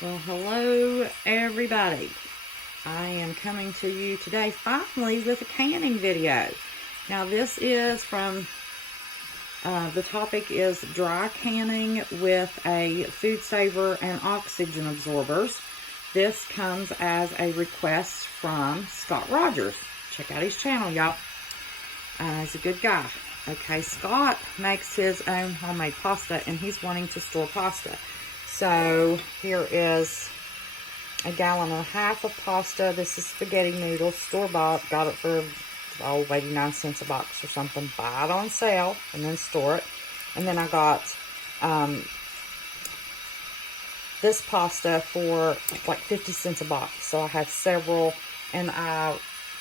Well, hello everybody. I am coming to you today finally with a canning video. Now this is from, the topic is dry canning with a food saver and oxygen absorbers. This comes as a request from Scott Rogers. Check out his channel, y'all. He's a good guy. Okay, Scott makes his own homemade pasta and he's wanting to store pasta. So here is a gallon and a half of pasta. This is spaghetti noodles, store-bought. Got it for 89 cents a box or something. Buy it on sale and then store it. And then I got this pasta for like 50 cents a box. So I have several, and I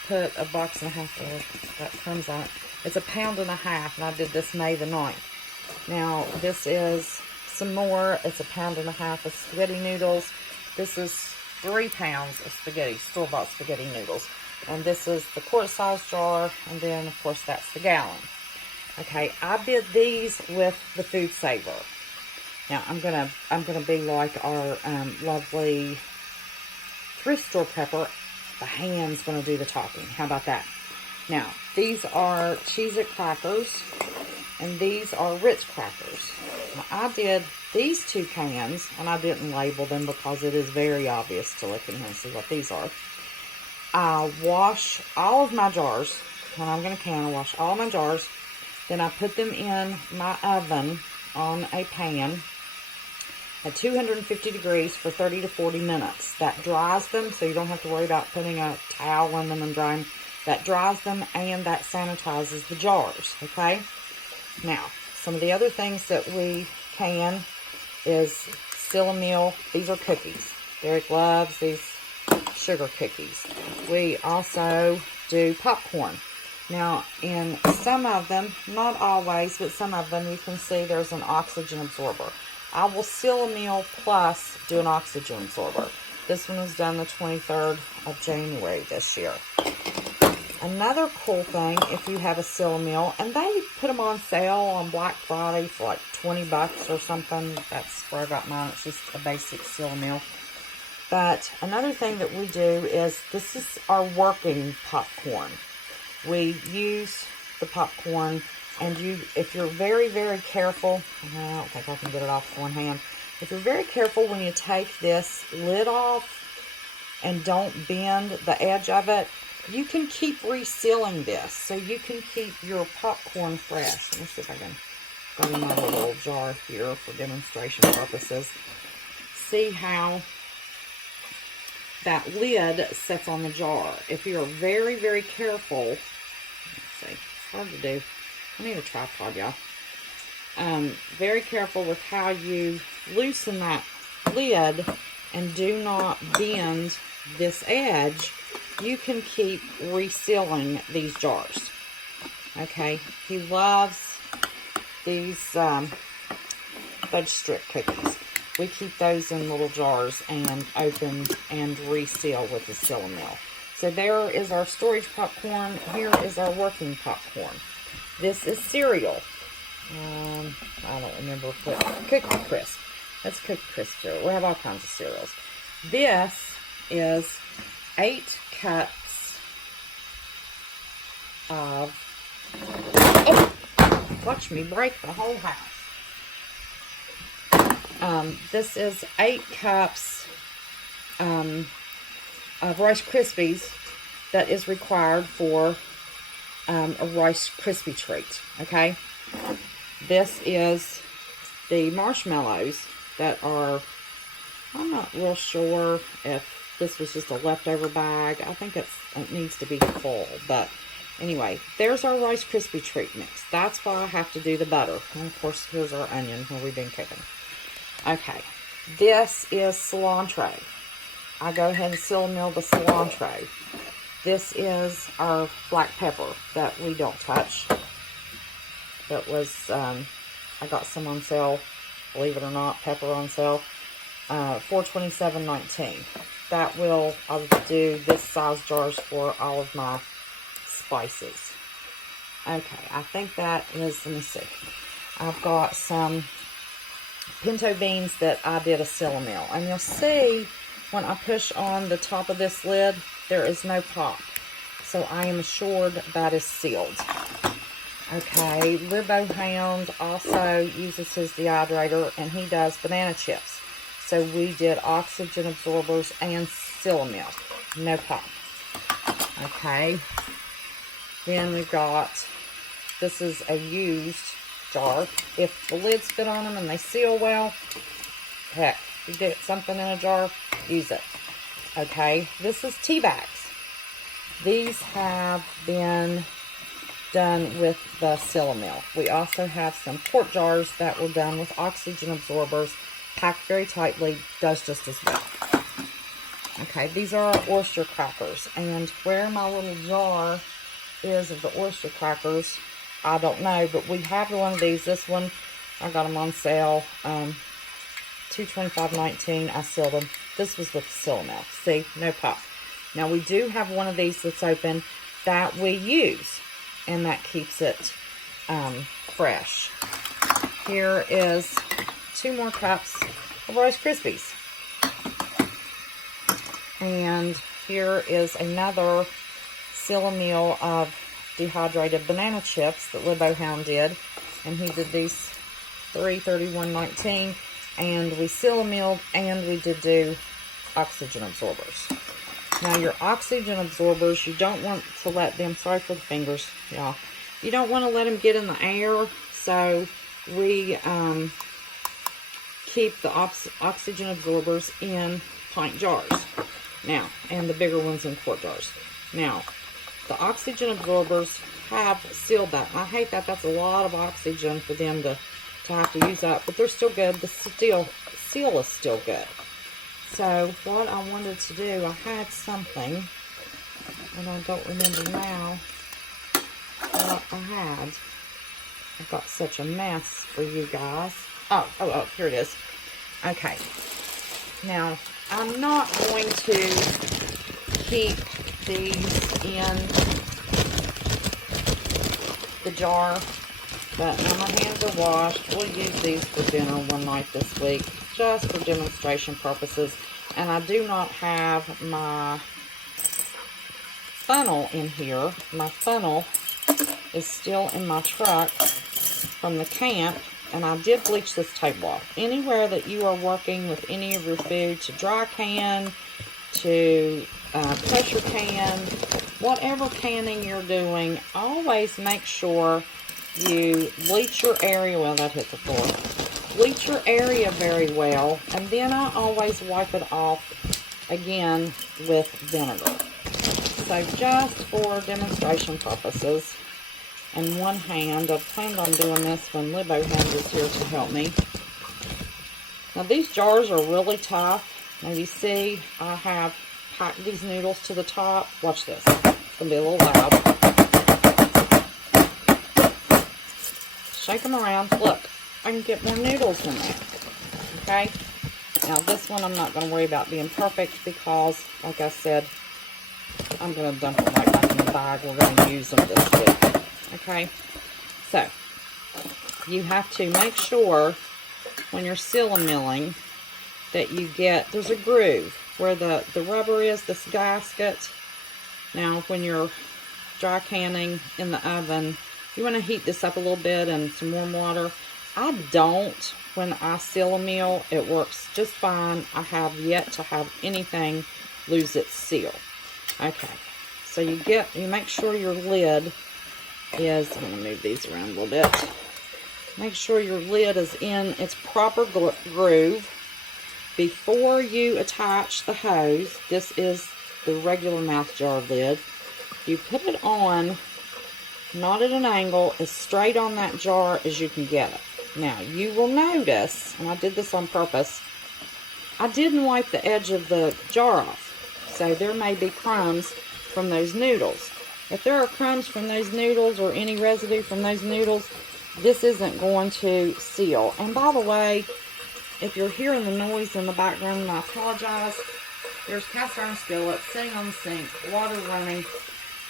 put a box and a half of that comes on it. It's a pound and a half, and I did this May the 9th. Now this is some more. It's a pound and a half of spaghetti noodles. This is 3 pounds of spaghetti, store-bought spaghetti noodles. And this is the quart size jar, and then of course that's the gallon. Okay, I did these with the food saver. Now I'm gonna be like our lovely thrift store prepper. The hand's gonna do the talking. How about that? Now these are Cheez-It crackers, and these are Ritz crackers. Now, I did these 2 cans, and I didn't label them because it is very obvious to look in here and see what these are. I wash all of my jars. When I'm going to can, I wash all my jars. Then I put them in my oven on a pan at 250 degrees for 30 to 40 minutes. That dries them, so you don't have to worry about putting a towel on them and drying. That dries them, and that sanitizes the jars, okay? Now, some of the other things that we can is Still a Meal. These are cookies. Derek loves these sugar cookies. We also do popcorn. Now, in some of them, not always, but some of them, you can see there's an oxygen absorber. I will Still a Meal plus do an oxygen absorber. This one was done the 23rd of January this year. Another cool thing, if you have a Still a Meal, and they put them on sale on Black Friday for like 20 bucks or something. That's where I got mine. It's just a basic Still a Meal. But another thing that we do is, this is our working popcorn. We use the popcorn, and if you're very, very careful, I don't think I can get it off with one hand. If you're very careful when you take this lid off and don't bend the edge of it, you can keep resealing this, so you can keep your popcorn fresh. Let me see if I can go in my little jar here for demonstration purposes. See how that lid sits on the jar. If you're very, very careful, let's see, it's hard to do. I need a tripod, y'all. Very careful with how you loosen that lid and do not bend this edge. You can keep resealing these jars. Okay, he loves these fudge strip cookies. We keep those in little jars and open and reseal with the Still a Meal. So there is our storage popcorn. Here is our working popcorn. This is cereal. I don't remember what. Cookie Crisp. That's Cookie Crisp cereal. We have all kinds of cereals. This is 8 cups of, oh, watch me break the whole house. This is 8 cups of Rice Krispies that is required for a Rice Krispie treat, okay? This is the marshmallows that are, I'm not real sure if this was just a leftover bag. I think it needs to be full. But anyway, there's our Rice Krispie treat mix. That's why I have to do the butter. And of course, here's our onion where we've been cooking. Okay, this is cilantro. I go ahead and Still a Meal the cilantro. This is our black pepper that we don't touch. That was, I got some on sale, believe it or not, pepper on sale. $427.19. That will, I'll do this size jars for all of my spices. Okay, I think that is, let me see. I've got some pinto beans that I did a Seal-A-Mill. And you'll see when I push on the top of this lid, there is no pop. So I am assured that is sealed. Okay, Libo Hound also uses his dehydrator, and he does banana chips. So we did oxygen absorbers and Seal-A-Mill. No pop. Okay. Then we've got, this is a used jar. If the lids fit on them and they seal well, heck, you get something in a jar, use it. Okay, this is tea bags. These have been done with the Seal-A-Mill. We also have some quart jars that were done with oxygen absorbers, packed very tightly, does just as well. Okay, these are our oyster crackers, and where my little jar is of the oyster crackers, I don't know, but we have one of these. This one, I got them on sale, $225.19. I sealed them. This was with Seal-A-Mill. See, no pop. Now we do have one of these that's open that we use, and that keeps it fresh. Here is 2 more cups of Rice Krispies. And here is another Seal-A-Mill of dehydrated banana chips that Libo Hound did. And he did these $331.19. And we Seal-A-Milled, and we did do oxygen absorbers. Now your oxygen absorbers, you don't want to let them, sorry for the fingers, y'all. You don't want to let them get in the air. So we keep the oxygen absorbers in pint jars. Now, and the bigger ones in quart jars. Now, the oxygen absorbers have sealed that. I hate that. That's a lot of oxygen for them to have to use up. But they're still good. The seal is still good. So, what I wanted to do, I had something, and I don't remember now what I had. I've got such a mess for you guys. Oh, here it is. Okay. Now, I'm not going to keep these in the jar, but now my hands are washed. We'll use these for dinner one night this week, just for demonstration purposes. And I do not have my funnel in here. My funnel is still in my truck from the camp. And I did bleach this table off. Anywhere that you are working with any of your food, to dry can, to pressure can, whatever canning you're doing, always make sure you bleach your area. Well, that hit the floor. Bleach your area very well, and then I always wipe it off again with vinegar. So just for demonstration purposes, and one hand, I planned on doing this when Libo Hound is here to help me. Now these jars are really tough. Now you see I have packed these noodles to the top. Watch this. It's going to be a little loud. Shake them around. Look, I can get more noodles in there. Okay? Now this one I'm not going to worry about being perfect because, like I said, I'm going to dump them right back in the bag. We're going to use them this week. Okay, so you have to make sure when you're Seal-A-Milling that you get, there's a groove where the rubber is, this gasket. Now when you're dry canning in the oven, you want to heat this up a little bit and some warm water. I don't. When I Seal-A-Mill, it works just fine. I have yet to have anything lose its seal. Okay, so you make sure your lid is, I'm going to move these around a little bit. Make sure your lid is in its proper groove before you attach the hose. This is the regular mouth jar lid. You put it on, not at an angle, as straight on that jar as you can get it. Now, you will notice, and I did this on purpose, I didn't wipe the edge of the jar off. So there may be crumbs from those noodles. If there are crumbs from those noodles or any residue from those noodles, this isn't going to seal. And by the way, if you're hearing the noise in the background, and I apologize, there's cast iron skillet sitting on the sink, water running.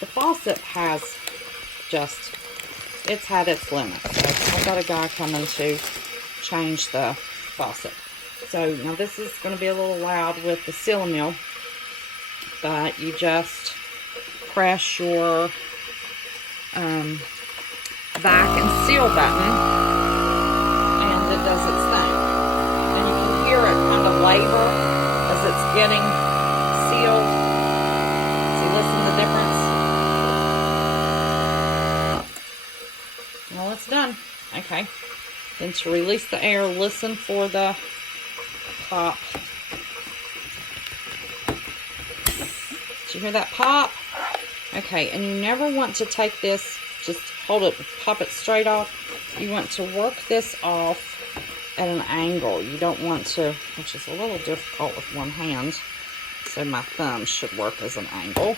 The faucet has it's had its limits. So I've got a guy coming to change the faucet. So now this is going to be a little loud with the Seal-A-Meal, but you just press your back and seal button, and it does its thing. And you can hear it kind of labor as it's getting sealed. See, listen to the difference. Well, it's done. Okay. Then to release the air, listen for the pop. Did you hear that pop? Okay, and you never want to take this, just hold it, pop it straight off. You want to work this off at an angle. You don't want to, which is a little difficult with one hand, so my thumb should work as an angle.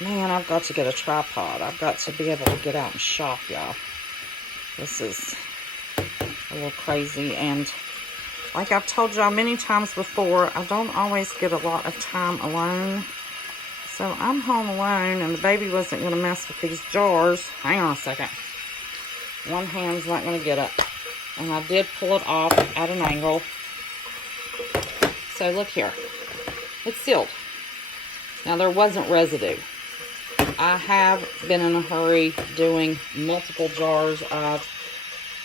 Man, I've got to get a tripod. I've got to be able to get out and shop, y'all. This is a little crazy, and like I've told y'all many times before, I don't always get a lot of time alone. So I'm home alone, and the baby wasn't going to mess with these jars. Hang on a second. One hand's not going to get it. And I did pull it off at an angle. So look here. It's sealed. Now there wasn't residue. I have been in a hurry doing multiple jars of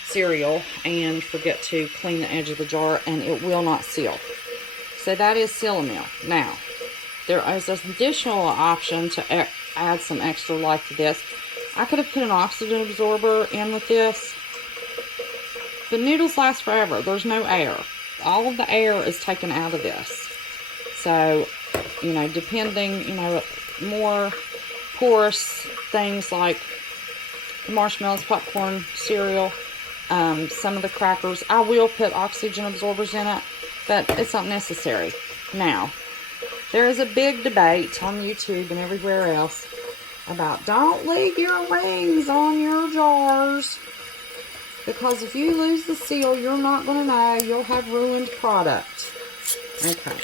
cereal and forget to clean the edge of the jar, and it will not seal. So that is Seal-A-Meal. Now, there is an additional option to add some extra life to this. I could have put an oxygen absorber in with this. The noodles last forever. There's no air. All of the air is taken out of this. So, you know, depending, you know, more porous things like marshmallows, popcorn, cereal, some of the crackers, I will put oxygen absorbers in it, but it's not necessary. Now, there is a big debate on YouTube and everywhere else about don't leave your rings on your jars, because if you lose the seal, you're not going to know. You'll have ruined product. Okay.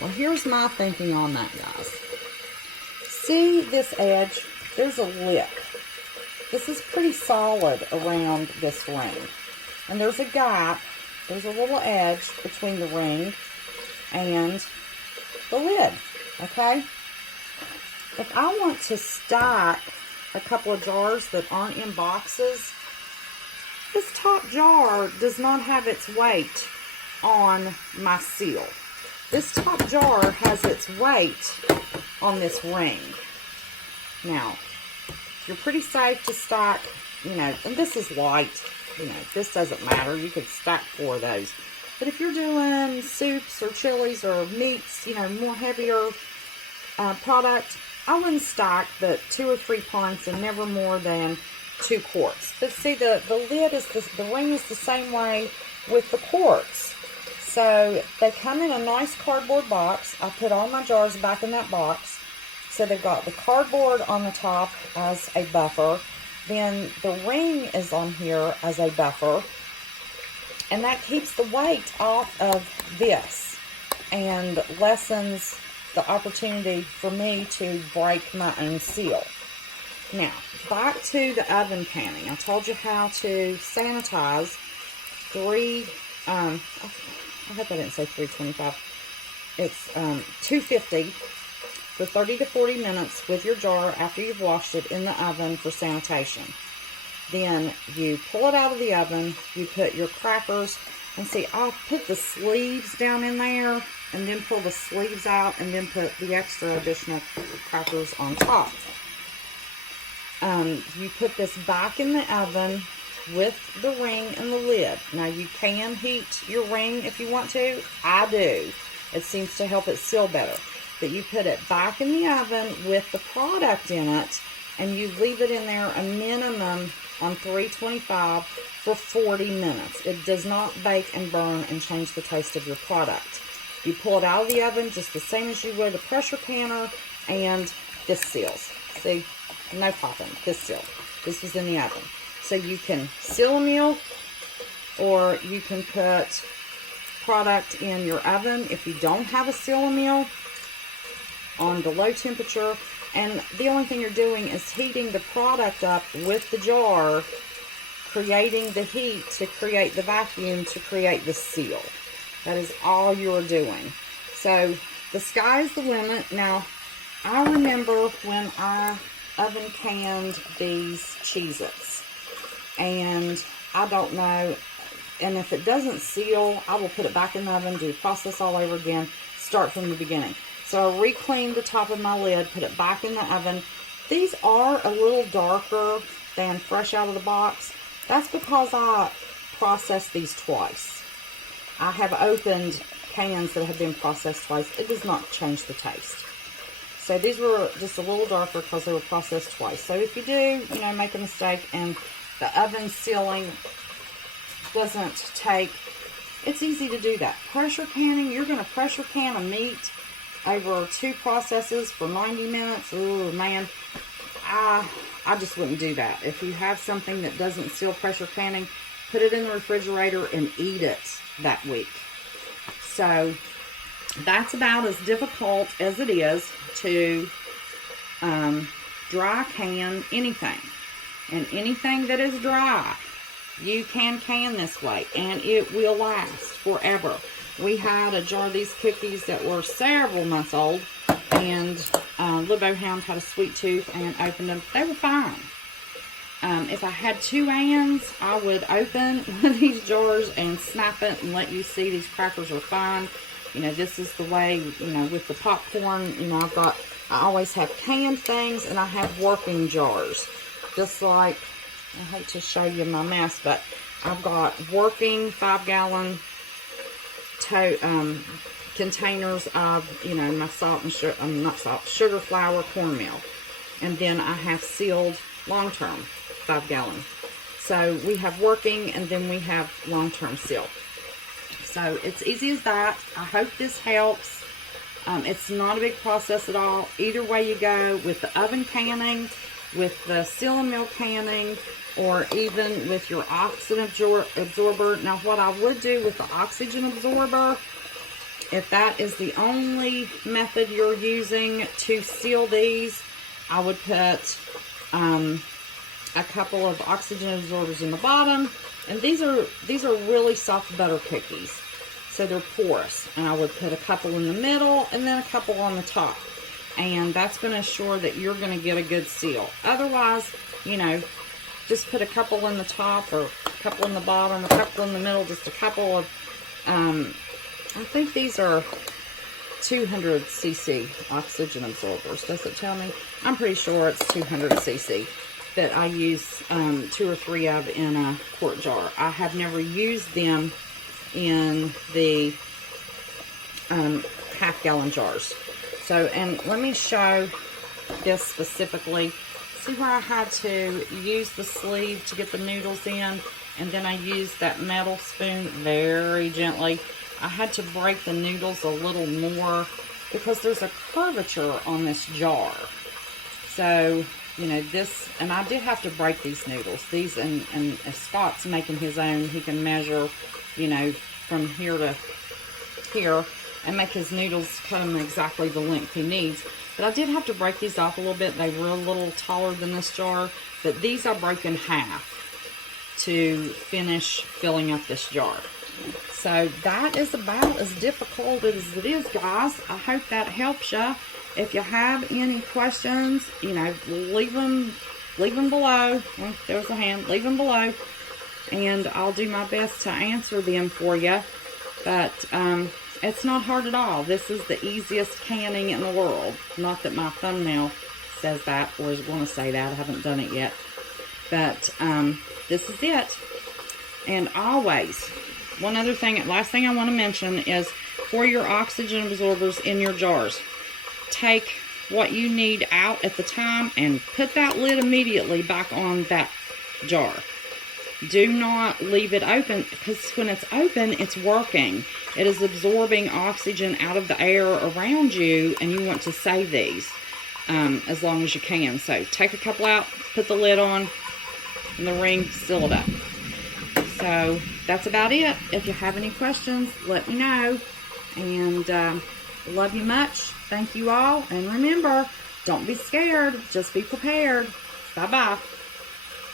Well, here's my thinking on that, guys. See this edge? There's a lip. This is pretty solid around this ring. And there's a gap. There's a little edge between the ring and the lid. Okay? If I want to stack a couple of jars that aren't in boxes, this top jar does not have its weight on my seal. This top jar has its weight on this ring. Now, you're pretty safe to stack, you know, and this is light, you know, this doesn't matter. You could stack 4 of those. But if you're doing soups or chilies or meats, you know, more heavier product, I wouldn't stack but 2 or 3 pints and never more than 2 quarts. But see, the lid is, the ring is the same way with the quarts. So they come in a nice cardboard box. I put all my jars back in that box. So they've got the cardboard on the top as a buffer. Then the ring is on here as a buffer. And that keeps the weight off of this and lessens the opportunity for me to break my own seal. Now, back to the oven panning. I told you how to sanitize 3, I hope I didn't say 325. It's 250 for 30 to 40 minutes with your jar after you've washed it in the oven for sanitation. Then you pull it out of the oven, you put your crackers, and see, I'll put the sleeves down in there, and then pull the sleeves out, and then put the extra additional crackers on top. You put this back in the oven with the ring and the lid. Now, you can heat your ring if you want to. I do. It seems to help it seal better. But you put it back in the oven with the product in it, and you leave it in there a minimum on 325 for 40 minutes. It does not bake and burn and change the taste of your product. You pull it out of the oven just the same as you would a pressure canner, and this seals. See? No popping. This sealed. This was in the oven. So you can Seal-A-Meal, or you can put product in your oven if you don't have a Seal-A-Meal on the low temperature, and the only thing you're doing is heating the product up with the jar, creating the heat to create the vacuum to create the seal. That is all you're doing. So the sky's the limit. Now, I remember when I oven canned these Cheez-Its, and I don't know, and if it doesn't seal, I will put it back in the oven, do the process all over again, start from the beginning. So I re-cleaned the top of my lid, put it back in the oven. These are a little darker than fresh out of the box. That's because I processed these twice. I have opened cans that have been processed twice. It does not change the taste. So these were just a little darker because they were processed twice. So if you do, you know, make a mistake and the oven sealing doesn't take, it's easy to do that. Pressure canning, you're going to pressure can a meat over 2 processes for 90 minutes. Oh man, I just wouldn't do that. If you have something that doesn't seal pressure canning, put it in the refrigerator and eat it that week. So that's about as difficult as it is to dry can anything. And anything that is dry, you can this way, and it will last forever. We had a jar of these cookies that were several months old, and Libo Hound had a sweet tooth and opened them. They were fine. If I had 2 hands, I would open one of these jars and snap it and let you see these crackers are fine. You know, this is the way, you know, with the popcorn, you know, I always have canned things and I have working jars. Just like, I hate to show you my mess, but I've got working 5-gallon containers of, you know, my salt and sugar, not salt, sugar, flour, cornmeal. And then I have sealed long-term 5-gallon. So we have working and then we have long-term seal. So it's easy as that. I hope this helps. It's not a big process at all. Either way you go, with the oven canning, with the seal and meal canning, or even with your oxygen absorber. Now what I would do with the oxygen absorber, if that is the only method you're using to seal these, I would put a couple of oxygen absorbers in the bottom. And these are really soft butter cookies, so they're porous. And I would put a couple in the middle and then a couple on the top. And that's going to assure that you're going to get a good seal. Otherwise, you know, just put a couple in the top or a couple in the bottom, a couple in the middle, just a couple of, I think these are 200 cc oxygen absorbers. Does it tell me? I'm pretty sure it's 200 cc that I use 2 or 3 of in a quart jar. I have never used them in the half-gallon jars. So, and let me show this specifically. See where I had to use the sleeve to get the noodles in, and then I used that metal spoon very gently. I had to break the noodles a little more because there's a curvature on this jar. So, you know, this, and I did have to break these noodles. These, and if Scott's making his own, he can measure, you know, from here to here and make his noodles come exactly the length he needs. But I did have to break these off a little bit. They were a little taller than this jar, but these I broke in half to finish filling up this jar. So that is about as difficult as it is, guys. I hope that helps you. If you have any questions, you know, leave them below. Oh, there's a hand. Leave them below, and I'll do my best to answer them for you. But it's not hard at all. This is the easiest canning in the world. Not that my thumbnail says that or is going to say that. I haven't done it yet. But this is it. And always, one other thing, last thing I want to mention is for your oxygen absorbers in your jars, take what you need out at the time and put that lid immediately back on that jar. Do not leave it open, because when it's open, it's working. It is absorbing oxygen out of the air around you, and you want to save these as long as you can. So take a couple out, put the lid on, and the ring, seal it up. So that's about it. If you have any questions, let me know. And love you much. Thank you all. And remember, don't be scared. Just be prepared. Bye-bye.